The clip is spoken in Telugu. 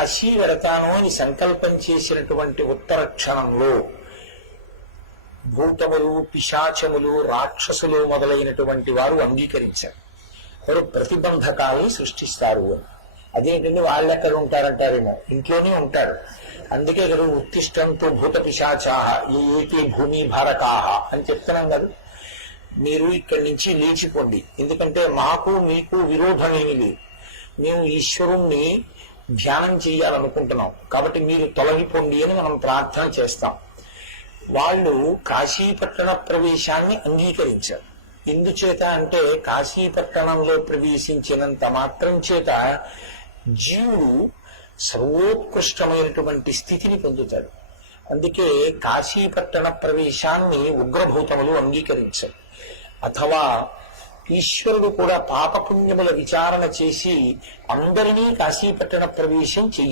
కాశీ వెడతాను అని సంకల్పం చేసినటువంటి ఉత్తర క్షణంలో భూతములు, పిశాచములు, రాక్షసులు మొదలైనటువంటి వారు అంగీకరించారు. వారు ప్రతిబంధకాలను సృష్టిస్తారు అని. అదేంటంటే వాళ్ళు ఎక్కడ ఉంటారంటారేమో, ఇంట్లోనే ఉంటారు. అందుకే కదా ఉత్తిష్టంతో భూత పిశాచాహ ఏకే భూమి భారకాహ అని చెప్తున్నాం కదా. మీరు ఇక్కడి నుంచి లేచిపోండి, ఎందుకంటే మాకు మీకు విరోధం ఏమీ లేదు. మేము ఈశ్వరుణ్ణి ధ్యానం చేయాలనుకుంటున్నాం, కాబట్టి మీరు తొలగిపోండి అని మనం ప్రార్థన చేస్తాం. వాళ్ళు కాశీపట్టణ ప్రవేశాన్ని అంగీకరించారు. ఎందుచేత అంటే కాశీపట్టణంలో ప్రవేశించినంత మాత్రం చేత జీవుడు సర్వోత్కృష్టమైనటువంటి స్థితిని పొందుతాడు. అందుకే కాశీపట్టణ ప్రవేశాన్ని ఉగ్రభూతములు అంగీకరించారు. అథవా ఈశ్వరుడు కూడా పాపపుణ్యముల విచారణ చేసి అందరినీ కాశీపట్టణ ప్రవేశం చెయ్య